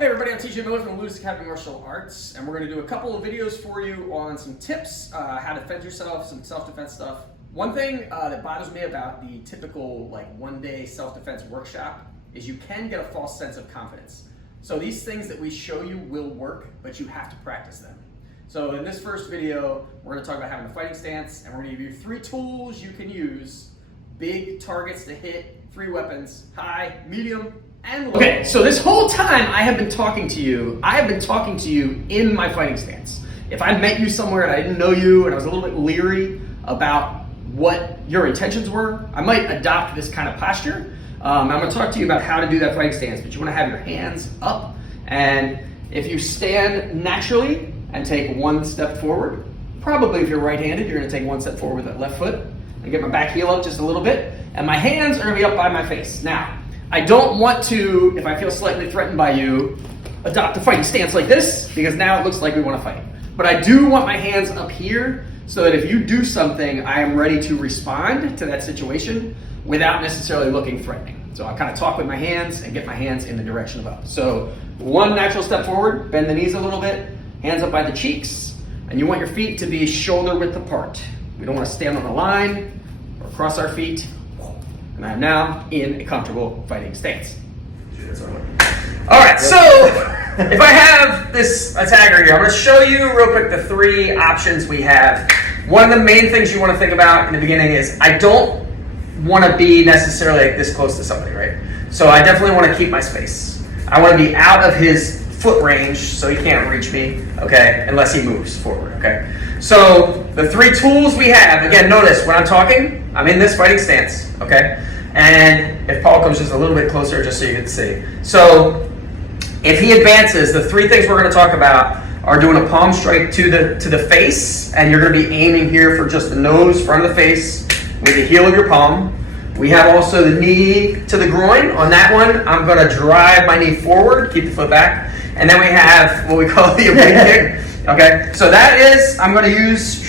Hey everybody, I'm TJ Miller from Lewis Academy Martial Arts, and we're going to do a couple of videos for you on some tips, how to defend yourself, some self-defense stuff. One thing that bothers me about the typical one-day self-defense workshop is you can get a false sense of confidence. So these things that we show you will work, but you have to practice them. So in this first video, we're going to talk about having a fighting stance, and we're going to give you 3 tools you can use, big targets to hit, 3 weapons, high, medium, and low. Okay, so this whole time I have been talking to you in my fighting stance. If I met you somewhere and I didn't know you and I was a little bit leery about what your intentions were, I might adopt this kind of posture. I'm going to talk to you about how to do that fighting stance, but you want to have your hands up, and if you stand naturally and take 1 step forward, probably if you're right-handed, you're going to take 1 step forward with that left foot and get my back heel up just a little bit, and my hands are going to be up by my face. Now, I don't want to, if I feel slightly threatened by you, adopt a fighting stance like this, because now it looks like we want to fight. But I do want my hands up here so that if you do something, I am ready to respond to that situation without necessarily looking threatening. So I kind of talk with my hands and get my hands in the direction of up. So 1 natural step forward, bend the knees a little bit, hands up by the cheeks, and you want your feet to be shoulder width apart. We don't want to stand on the line or cross our feet. And I'm now in a comfortable fighting stance. All right, so if I have this attacker here, I'm going to show you real quick the 3 options we have. One of the main things you want to think about in the beginning is I don't want to be necessarily this close to somebody, right? So I definitely want to keep my space. I want to be out of his foot range so he can't reach me, okay, unless he moves forward, okay? So the 3 tools we have, again, notice when I'm talking, I'm in this fighting stance, okay? And if Paul comes just a little bit closer, just so you can see. So if he advances, the 3 things we're going to talk about are doing a palm strike to the face, and you're going to be aiming here for just the nose, front of the face, with the heel of your palm. We have also the knee to the groin. On that one, I'm going to drive my knee forward, keep the foot back, and then we have what we call the oblique kick. Okay, so that is, I'm going to use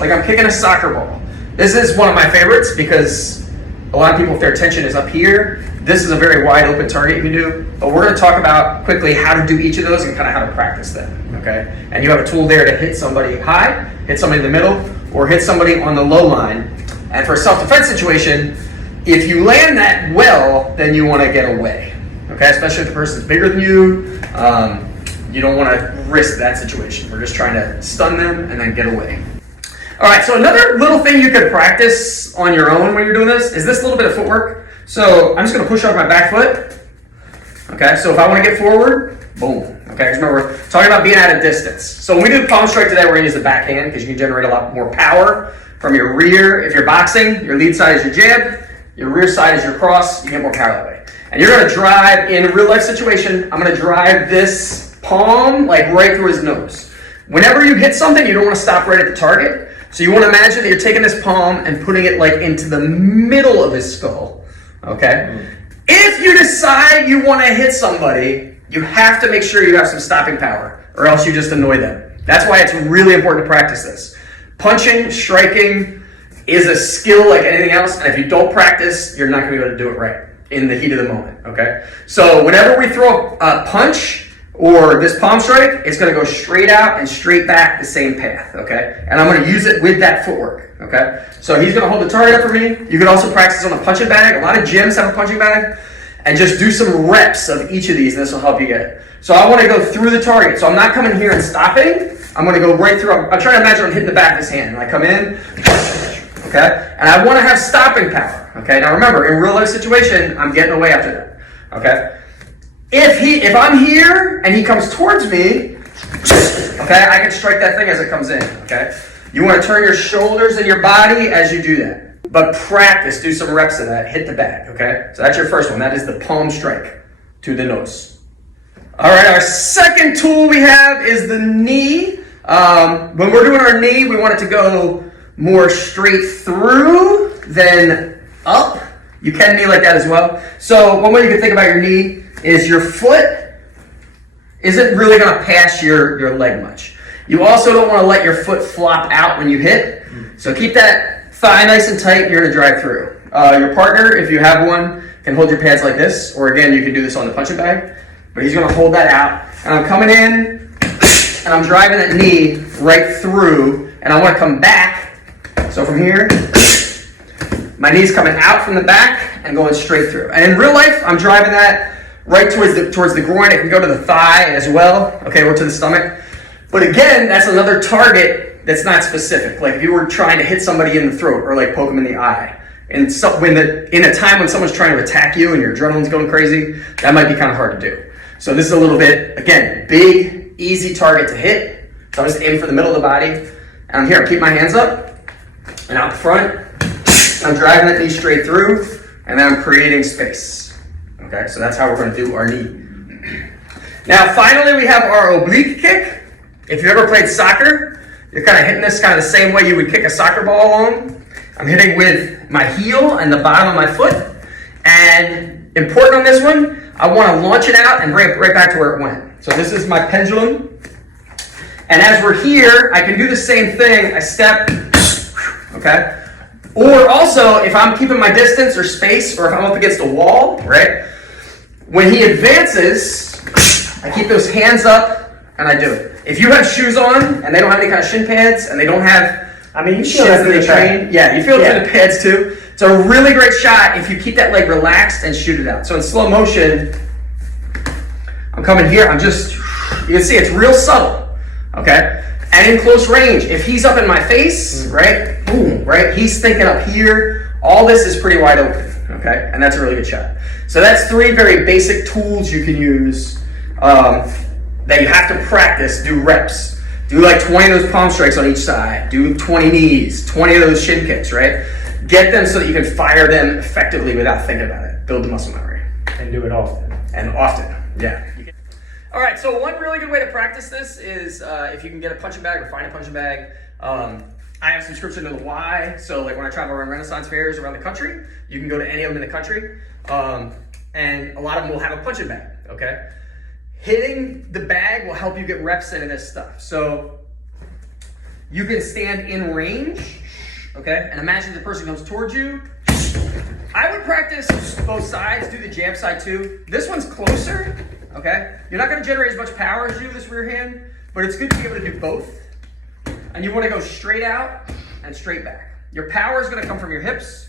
like I'm kicking a soccer ball. This is one of my favorites because a lot of people, if their attention is up here, this is a very wide open target you can do. But we're going to talk about quickly how to do each of those and kind of how to practice them. Okay, and you have a tool there to hit somebody high, hit somebody in the middle, or hit somebody on the low line. And for a self-defense situation, if you land that well, then you want to get away. Okay, especially if the person's bigger than you. You don't want to risk that situation. We're just trying to stun them and then get away. All right, so another little thing you could practice on your own when you're doing this is this little bit of footwork. So I'm just going to push off my back foot. Okay, so if I want to get forward, boom. Okay, remember, we're talking about being at a distance. So when we do palm strike today, we're going to use the backhand because you can generate a lot more power from your rear. If you're boxing, your lead side is your jab, your rear side is your cross. You get more power that way. And you're going to drive, in a real life situation, I'm going to drive this palm right through his nose. Whenever you hit something, you don't want to stop right at the target. So you want to imagine that you're taking this palm and putting it into the middle of his skull, okay? If you decide you want to hit somebody, you have to make sure you have some stopping power, or else you just annoy them. That's why it's really important to practice this. Punching, striking is a skill like anything else, and if you don't practice, you're not going to be able to do it right in the heat of the moment, okay? So whenever we throw a punch, or this palm strike, it's going to go straight out and straight back the same path, okay? And I'm going to use it with that footwork, okay? So he's going to hold the target up for me. You can also practice on a punching bag. A lot of gyms have a punching bag. And just do some reps of each of these, and this will help you get it. So I want to go through the target. So I'm not coming here and stopping. I'm going to go right through. I'm trying to imagine I'm hitting the back of his hand. And I come in, okay? And I want to have stopping power, okay? Now remember, in real life situation, I'm getting away after that, okay? If I'm here and he comes towards me, okay, I can strike that thing as it comes in, okay? You want to turn your shoulders and your body as you do that. But practice, do some reps of that, hit the bag, okay? So that's your first one. That is the palm strike to the nose. All right, our second tool we have is the knee. When we're doing our knee, we want it to go more straight through than up. You can knee like that as well. So one way you can think about your knee is your foot isn't really going to pass your leg much. You also don't want to let your foot flop out when you hit. So keep that thigh nice and tight. You're going to drive through. Your partner, if you have one, can hold your pads like this. Or again, you can do this on the punching bag. but he's gonna hold that out. And I'm coming in, and I'm driving that knee right through, and I wanna come back. So from here, my knee's coming out from the back and going straight through. And in real life, I'm driving that right towards the groin. It can go to the thigh as well, okay, or to the stomach. But again, that's another target that's not specific. Like if you were trying to hit somebody in the throat or like poke them in the eye. And so in a time when someone's trying to attack you and your adrenaline's going crazy, that might be kind of hard to do. So this is a little bit, again, big, easy target to hit. So I'm just aiming for the middle of the body. And I'm here, keep my hands up and out front. I'm driving that knee straight through, and then I'm creating space. Okay, so that's how we're going to do our knee. Now, finally, we have our oblique kick. If you ever played soccer, you're kind of hitting this kind of the same way you would kick a soccer ball along. I'm hitting with my heel and the bottom of my foot. And important on this one, I want to launch it out and bring it right back to where it went. So this is my pendulum. And as we're here, I can do the same thing. I step, okay? Or also, if I'm keeping my distance or space, or if I'm up against a wall, right? When he advances, I keep those hands up and I do it. If you have shoes on and they don't have any kind of shin pads and they don't have, you feel that through the train. Yeah, you feel it through the pads too. It's a really great shot if you keep that leg relaxed and shoot it out. So in slow motion, I'm coming here. You can see it's real subtle, okay? And in close range, if he's up in my face, right, boom, right, he's thinking up here, all this is pretty wide open, okay? And that's a really good shot. So that's 3 very basic tools you can use that you have to practice, do reps. Do like 20 of those palm strikes on each side. Do 20 knees, 20 of those shin kicks, right? Get them so that you can fire them effectively without thinking about it. Build the muscle memory. And do it often. And often, yeah. All right, so one really good way to practice this is if you can get a punching bag or find a punching bag. I have a subscription to the Y, so like when I travel around Renaissance fairs around the country, you can go to any of them in the country, and a lot of them will have a punching bag, okay? Hitting the bag will help you get reps into this stuff. So you can stand in range, okay? And imagine the person comes towards you. I would practice both sides, do the jab side too. This one's closer, okay? You're not gonna generate as much power as you do this rear hand, but it's good to be able to do both. And you wanna go straight out and straight back. Your power is gonna come from your hips,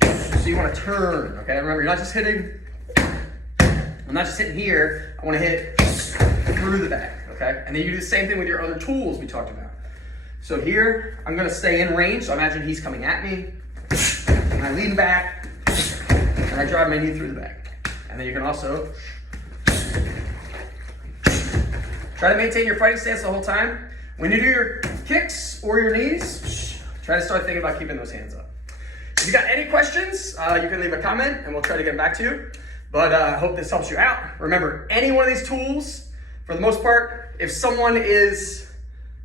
so you wanna turn, okay? Remember, you're not just hitting, I'm not just hitting here, I wanna hit through the back, okay? And then you do the same thing with your other tools we talked about. So here, I'm gonna stay in range, so imagine he's coming at me, and I lean back, and I drive my knee through the back. And then you can also try to maintain your fighting stance the whole time. When you do your kicks or your knees, try to start thinking about keeping those hands up. If you got any questions, you can leave a comment and we'll try to get back to you. But I hope this helps you out. Remember, any one of these tools, for the most part, if someone is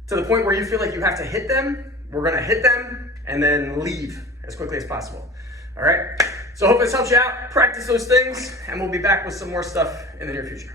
to the point where you feel like you have to hit them, we're gonna hit them and then leave as quickly as possible. All right? So I hope this helps you out. Practice those things, and we'll be back with some more stuff in the near future.